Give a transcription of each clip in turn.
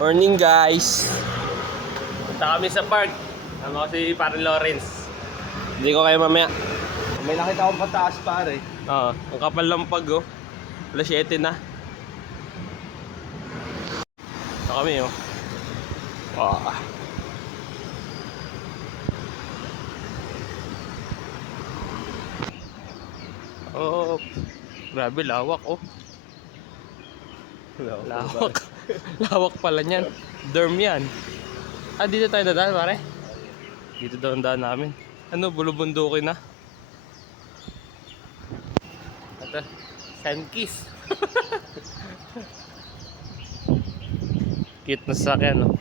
Morning guys. Punta kami sa park. Tama ko si Parang Lawrence. Hindi ko kayo mamaya. May nakita akong pataas pare. Oo, ang kapal ng pag oh. Alas 7 na. Ito kami oh. Oh, grabe lawak oh. Lawak. Lawak pala niyan. Dorm yan. Ah, dito tayo dadaan pare. Dito daw ang daan namin. Ano, bulubundukin na. Ito, Sunkiss. Cute na sasakyan no.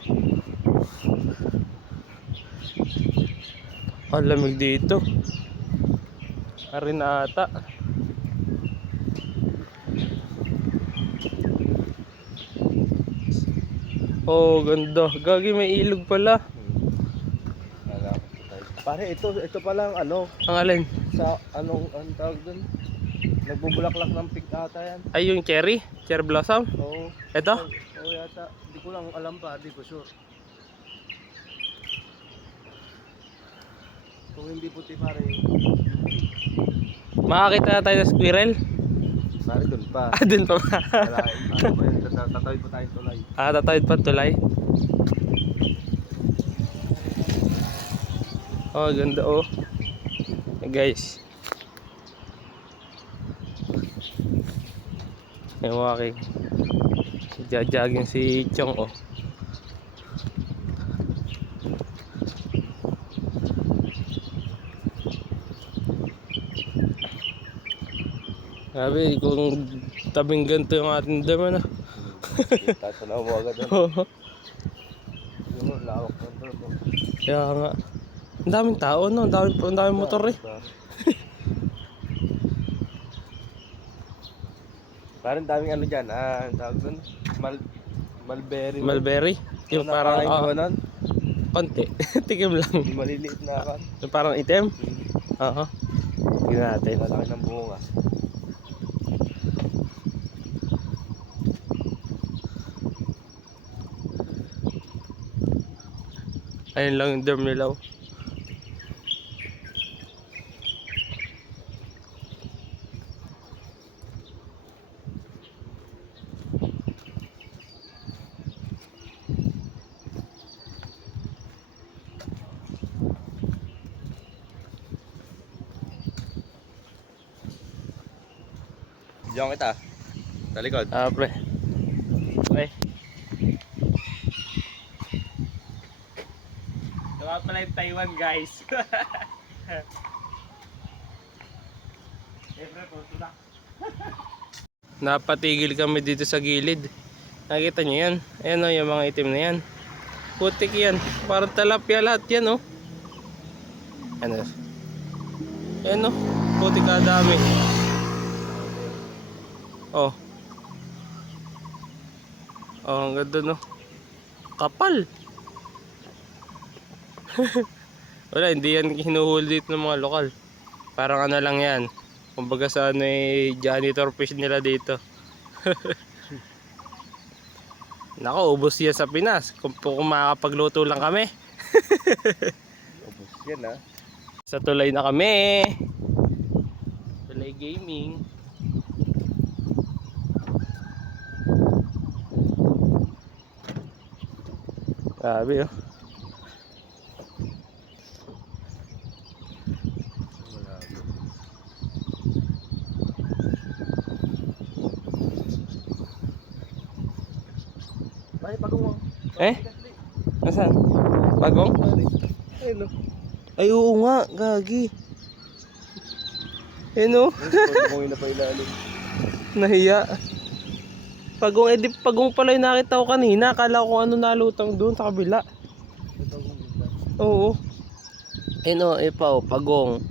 Ang lamig dito. Arin na ata. Oh, ganda. Gagi, may ilog pala. Pare, ito pa lang ano, Ang alin? sa anong tawag doon? Nagbubulaklak ng pink ata yan. Ay, yung cherry? Cherry blossom? Oo. Ito? Oo yata. Hindi ko lang alam pa, hindi ko sure. Kung hindi puti pare. Makakita na tayo ng squirrel? Pare doon pa. Ah, dun pa ba? Ano ba yun? Tatawid pa tayong tulay. Ah, tatawid pa tulay. Oh, ganda oh. Hey guys. May walking. Jajagin si Chong oh. Sabi, kung tabing ganito yung ating dam ano. Tatanaw mo agad. Oo. Yung lawak ng turbo. Kaya nga. Ang daming tao no, ang daming motor eh. Parang daming ano dyan, ang tawag doon? Mulberry. Mulberry. Yung Ano, parang nakain mo nun? konti. Tikim lang. Yung maliliit na kan. Yung parang itim. Oo. Tingnan natin. Malaki ng bunga. Ayun lang yung dorm nila oh. Diyan kita. Sa likod. Ah, pre. Okay. Diba pala yung Taiwan, guys? Napatigil kami dito sa gilid. Nakita nyo yan? Ayan o, yung mga itim na yan. Putik yan. Parang talapia lahat yan o. Ano? Ayan o. Putik ka dami. Oh. Oh, ang ganda no. Kapal. Wala, hindi yan hinuhuli dito ng mga lokal. Parang ano lang yan. Kumbaga sa ano eh, janitor fish nila dito. Nako, ubos yan sa Pinas. Kung makakapagluto lang kami. Ubus yan ha. Sa tulay na kami. Tulay gaming. Grabe oh. Ay, pagong. Eh? Nasaan? Bagong? Ayun o. Ay oo nga, gagi. Ayun oh. Pagong na pa ilalim. Nahiya. Pagong, edi pagong pala yung nakita ko kanina. Akala ko ano nalutang doon sa kabila. Oo. Ayun o, pa o, pagong.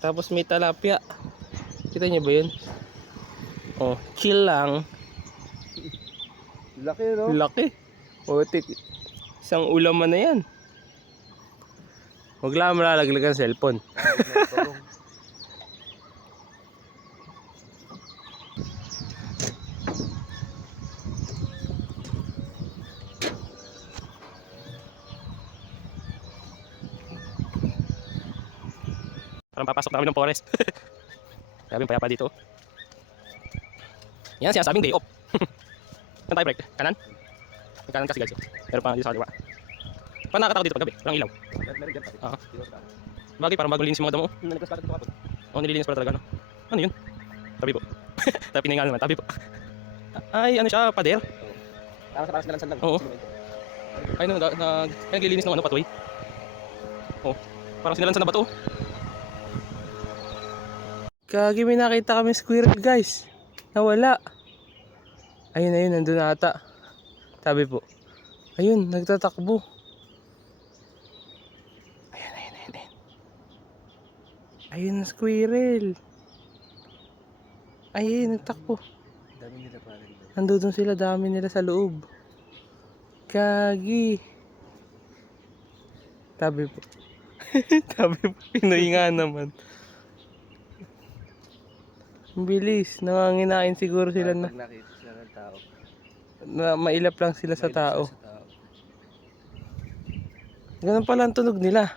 Tapos may talapia. Kita niyo ba yun? Oh, chill lang. Laki no? Laki. O, isang ulaman na yan. Huwag lang malalaglag ang cellphone. Parang papasok namin ng forest. Grabe yung payapa dito. Yan sinasabing day off. Saan tayo break? Kanan? May kanan kasi guys. Pero pa dito sa kaliwa. Paano nakakatakot dito pag gabi? Walang ilaw. Meron dyan. Oo. Bagay parang bagong linis yung mga damo. Nalikas ka dito kapag. Oo, nililinis pala talaga. No? Ano yun? Tabi po. Tabi na nga naman. Tabi po. Ay, ano siya? Pader? Parang sa lansan lang. Oo. Ay, no, naglilinis ng ano, pathway. Oh, parang sinalansan na ba to? Kagi, may nakita kami squirrel guys. Nawala. Ayun, ayun, nandun na ata. Sabi po. Ayun, nagtatakbo. Ayun, ayun, ayun, ayun. Ayun na squirrel. Ayun, nagtakbo. Dami nila pala dito. Nandun sila, dami nila sa loob. Kagi. Tabi po. Tabi po, Pinoy nga naman. Ang bilis, nanganginain siguro sila na, Pag nakita sila ng tao. na mailap lang sila sa mailap tao. sila sa tao. Ganun pala ang tunog nila.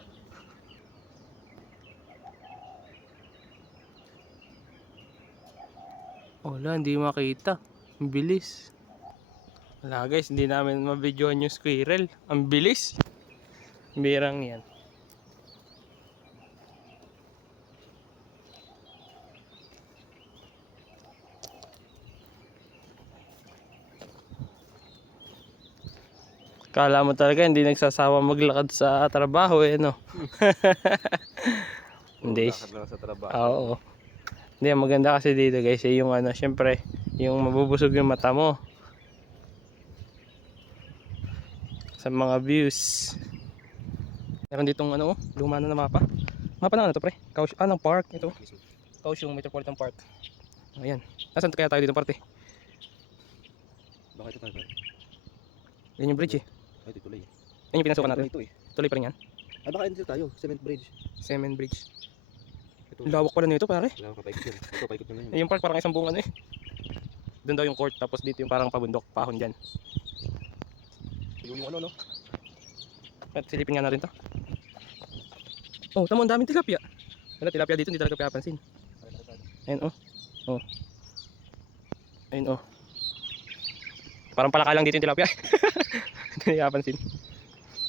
Wala, hindi makita. Ang bilis. Wala guys, hindi namin mabidyohan yung squirrel. Ang bilis. Birang yan. Kala mo talaga hindi nagsasawa maglakad sa trabaho eh, no? Hindi. Lakad lang sa trabaho. Oo. Hindi, ang maganda kasi dito guys, eh, yung ano, syempre, yung mabubusog yung mata mo. Sa mga views. Meron ditong ano, luma na mapa. Mapa na ano to pre? Ng park ito. Kaohsiung Metropolitan Park. Ayan. Nasaan kaya tayo dito parte? Baka ito tayo. Yan yung bridge eh. Ay, ito tuloy. Yan yung pinasukan natin. Ito eh. Tuloy pa rin yan. Ay, baka dito tayo. Cement bridge. Cement bridge. Ito. Ang lawak pala nito pare. Wala ka paikot yun. Ito, paikot na yun. Yung park parang isang buong ano eh. Doon daw yung court, tapos dito yung parang pabundok, pahon dyan. Yung ano, no? At silipin nga natin to. Oh, tamo, ang daming tilapia. Wala, tilapia dito, hindi talaga pinapansin. Ayun oh. Oh. Ayun oh. Parang palaka lang dito yung tilapia. Hindi pinapansin.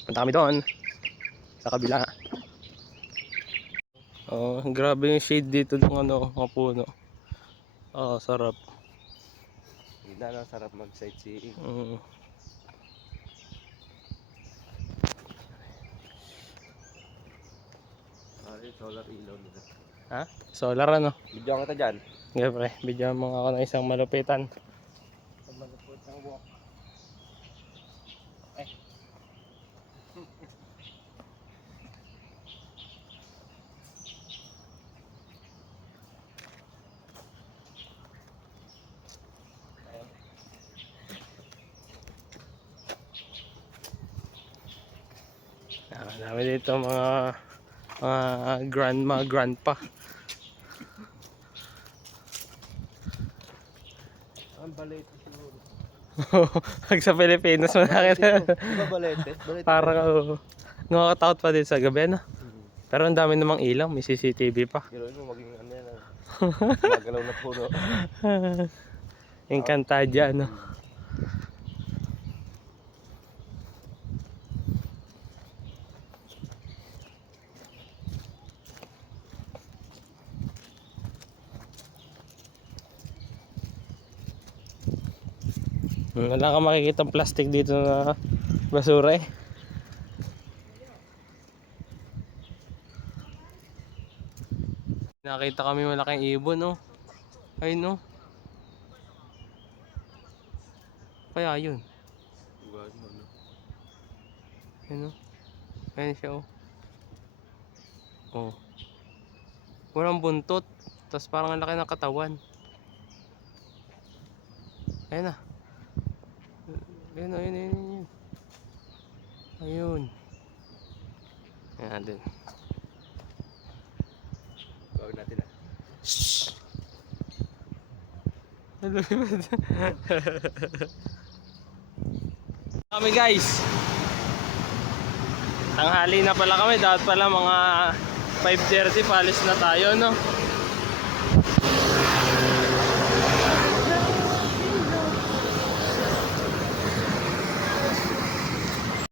Punta kami doon. Sa kabila. Oh, grabe yung shade dito ng ano, mga puno. Oh, sarap. Hindi na, sarap mag-sightseeing. Ay, solar ilaw nila. Ha? Solar ano? Bidyo kita dyan. Okay pre, bigyan mo nga ako ng isang malupitan. Malupit ang buhok. Eh. Dami dito mga grandma, grandpa. Ang balete siguro. Pag sa Pilipinas mo nakita. Diba balete? Balete. Parang nakakatakot pa din sa gabi na. Pero ang dami namang ilaw, may CCTV pa. Pero mo maging ano yan. Magalaw na puno. Encantadia no. Wala kang makikita plastic dito na basura eh. Nakita kami malaking ibon no. Ayun no. Kaya yun. Ayun no. Ayun siya oh. Oh. Walang buntot. Tapos parang ang laki ng katawan. Ayun na. Ayun, ayun, ayun, ayun. Ayun. Ayan din. Gawin natin ah. Shhh! Kami guys. Tanghali na pala kami. Dapat pala mga 5:30 palis na tayo, no?